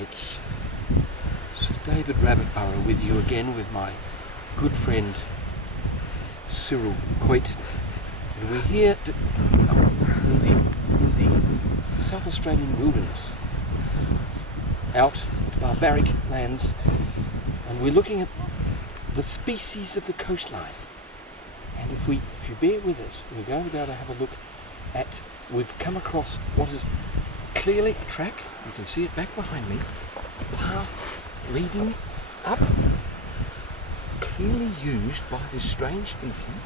It's Sir David Rabbitburra with you again, with my good friend Cyril Coit, and we're here in the South Australian wilderness, out barbaric lands, and we're looking at the species of the coastline. And if you bear with us, we're going to be able to have a look at, we've come across what is clearly a track, you can see it back behind me, a path leading up, clearly used by this strange species,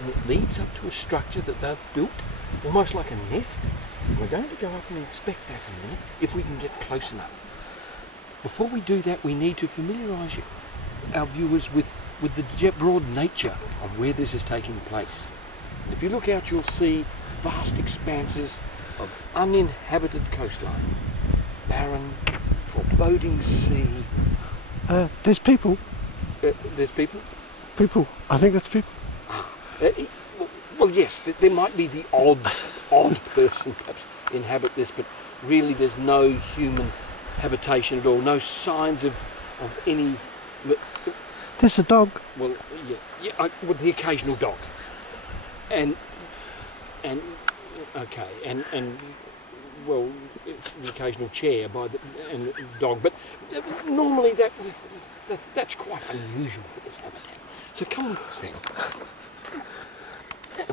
and it leads up to a structure that they've built, almost like a nest. And we're going to go up and inspect that in a minute, if we can get close enough. Before we do that, we need to familiarise our viewers with the broad nature of where this is taking place. And if you look out, you'll see vast expanses of uninhabited coastline, barren, foreboding sea. There's people. There's people? People. I think that's people. Well, yes, there might be the odd person perhaps inhabit this, but really there's no human habitation at all, no signs of any... There's a dog. Well, yeah, with the occasional dog, and well, it's the occasional chair and dog, but normally that's quite unusual for this habitat. So come with us then.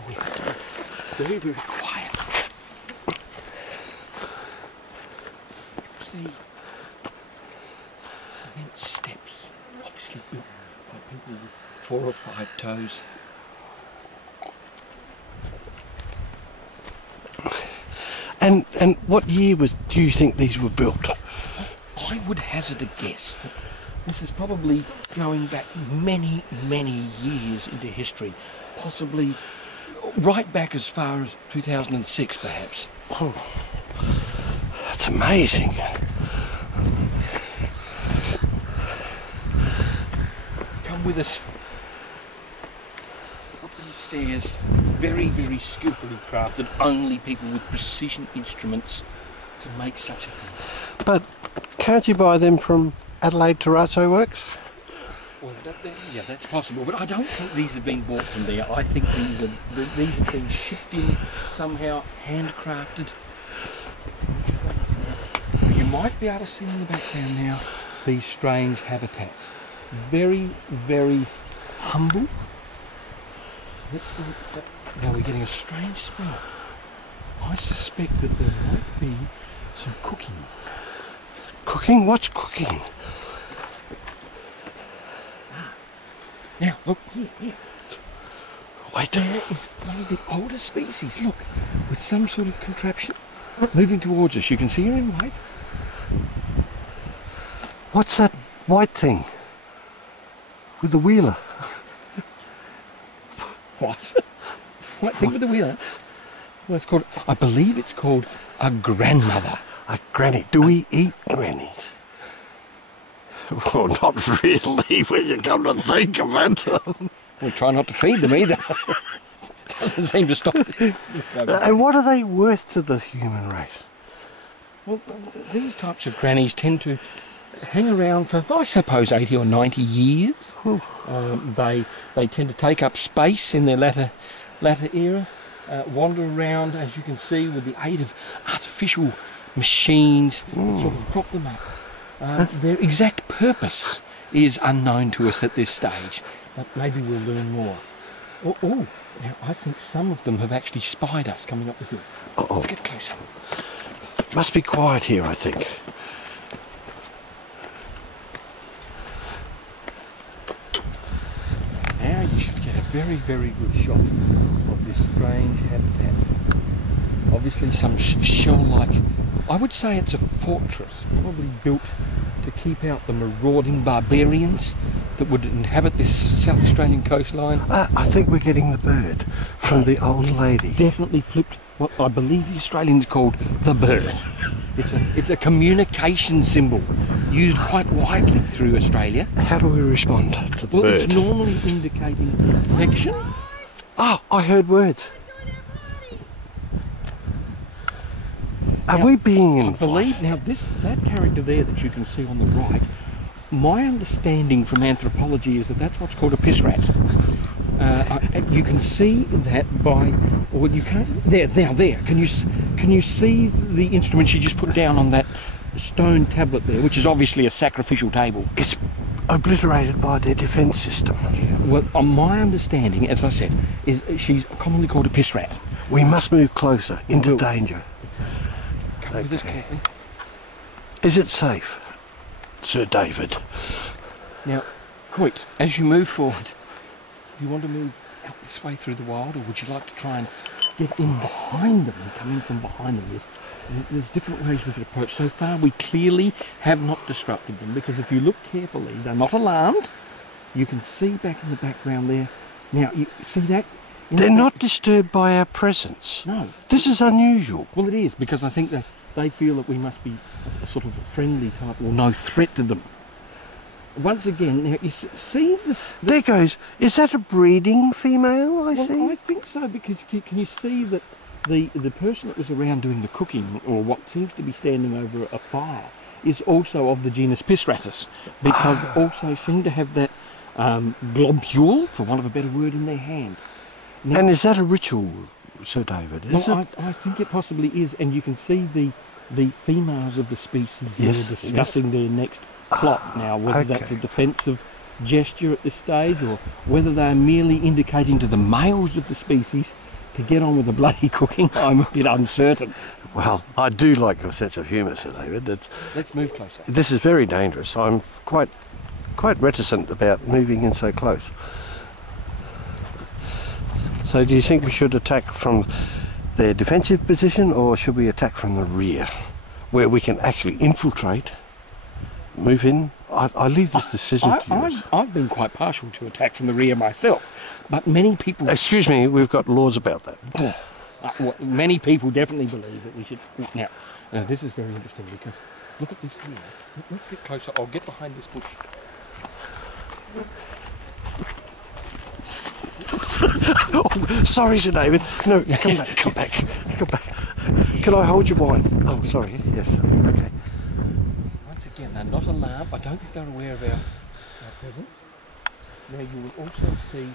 We have to be very, very quiet. See, cement steps, obviously built by people with 4 or 5 toes. And what year do you think these were built? I would hazard a guess that this is probably going back many, many years into history, possibly right back as far as 2006 perhaps. Oh, that's amazing. Come with us up these stairs, very, very skillfully crafted. Only people with precision instruments can make such a thing. But can't you buy them from Adelaide Terrazzo Works? Well, yeah, that's possible, but I don't think these have been bought from there. I think these have been shipped in somehow, handcrafted. You might be able to see in the background now these strange habitats. Very, very humble. Now we're getting a strange smell. I suspect that there might be some cooking. Cooking? What's cooking? Now, look, here. Wait. There is one of the older species, look, with some sort of contraption moving towards us. You can see her in white. What's that white thing? With the wheeler? What? White thing with the wheeler? Well, it's called, I believe it's called a grandmother. A granny. Do we eat grannies? Well, not really, when you come to think of it. We try not to feed them either. Doesn't seem to stop. And what are they worth to the human race? Well, these types of grannies tend to hang around for, I suppose, 80 or 90 years. They tend to take up space in their latter era, wander around, as you can see, with the aid of artificial machines, sort of prop them up. Their exact purpose is unknown to us at this stage, but maybe we'll learn more. Oh, now I think some of them have actually spied us coming up the hill. Let's get closer. Must be quiet here, I think. Now you should get a very, very good shot of this strange habitat. Obviously some shell-like, I would say it's a fortress, probably built to keep out the marauding barbarians that would inhabit this South Australian coastline. I think we're getting the bird from the old lady. Definitely flipped what I believe the Australians called the bird. It's a communication symbol used quite widely through Australia. How do we respond to the bird? Well, it's normally indicating affection. Oh, I heard words. Are Now, we being I in? believe now that character there that you can see on the right. My understanding from anthropology is that that's what's called a piss rat. You can see that by, or you can't. There. Can you see the instrument she just put down on that stone tablet there, which is obviously a sacrificial table? It's obliterated by their defence system. Yeah. Well, on my understanding, as I said, is she's commonly called a piss rat. We must move closer into will. danger. Exactly. Come with us carefully. Is it safe, Sir David? Now, Coit, as you move forward, do you want to move out this way through the wild, or would you like to try and get in behind them and come in from behind them? There's different ways we could approach. So far, we clearly have not disrupted them, because if you look carefully, they're not alarmed. You can see back in the background there. Now, you see that? They're not disturbed by our presence. No. This is unusual. Well, it is, because I think they feel that we must be a sort of a friendly type, or no threat to them. Once again, now you see this. There goes. Is that a breeding female? I see. I think so, because can you see that the person that was around doing the cooking, or what seems to be standing over a fire, is also of the genus Pissratus, because also seem to have that globule, for want of a better word, in their hand. Now, And is that a ritual, Sir David? Is well, it? I think it possibly is, and you can see the females of the species Yes, there discussing their next plot now, whether that's a defensive gesture at this stage, or whether they're merely indicating to the males of the species to get on with the bloody cooking. I'm a bit uncertain. Well, I do like your sense of humour, Sir David. Let's move closer. This is very dangerous. I'm quite reticent about moving in so close. So do you think we should attack from their defensive position, or should we attack from the rear, where we can actually infiltrate, move in? I leave this decision to you. I've been quite partial to attack from the rear myself, but many people... Excuse me, we've got laws about that. Many people definitely believe that we should... Now, this is very interesting, because look at this here. Let's get closer. I'll get behind this bush. Oh, sorry, Sir David. No, come back. Can I hold your wine? Oh, sorry. Yes. Okay. Once again, they're not alarmed. I don't think they're aware of our presence. Now, you will also see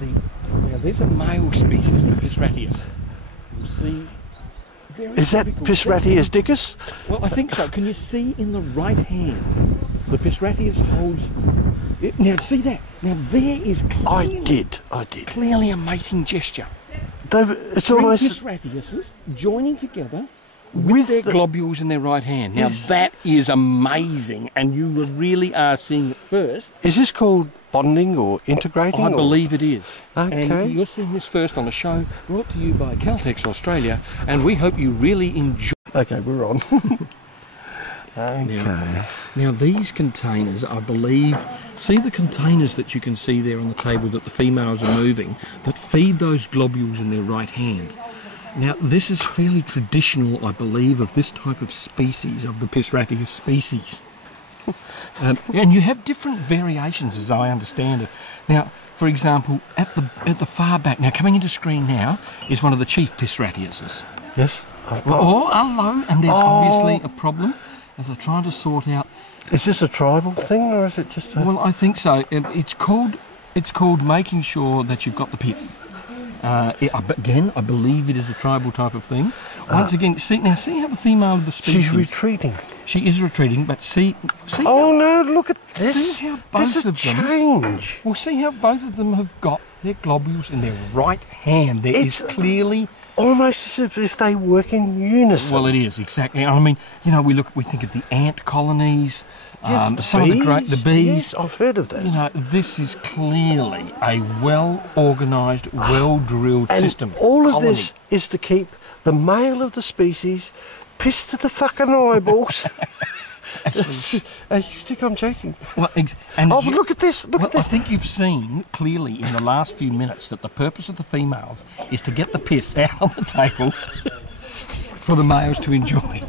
now there's a male species, the Pissratius. You'll see... Is that Pissratius dicus? Well, I think so. Can you see in the right hand? The Pissratius holds... Now, see that? Now, there is clearly... I did. Clearly a mating gesture. It's Three almost... Pissratiuses joining together with their globules in their right hand. Now, Yes. that is amazing, and you really are seeing it first. Is this called bonding or integrating? I believe it is. Okay. And you're seeing this first on a show brought to you by Caltex Australia, and we hope you really enjoy... Okay, we're on. Okay. Now these containers, I believe, see the containers that you can see there on the table that the females are moving, that feed those globules in their right hand. Now this is fairly traditional, I believe, of this type of species, of the Pissratius species. And you have different variations, as I understand it. Now, for example, at the far back, now coming into screen now, is one of the chief Pissratiuses. Yes. Oh, hello, and there's obviously a problem, as I'm trying to sort out. Is this a tribal thing, or is it just a... Well, I think so. It's called making sure that you've got the piss. Again, I believe it is a tribal type of thing. Once again, see how the female of the species... She's retreating. She is retreating, but see... Oh no, look at this. See how both of them... change. Well, see how both of them have got their globules in their right hand. There is clearly... Almost as if they work in unison. Well, it is, exactly. I mean, you know, we think of the ant colonies, some of the bees. Yes, I've heard of that. You know, this is clearly a well-organised, well-drilled system. All of this is to keep the male of the species pissed to the fucking eyeballs. You think I'm joking? Well, but look at this. Look at this. I think you've seen clearly in the last few minutes that the purpose of the females is to get the piss out on the table for the males to enjoy.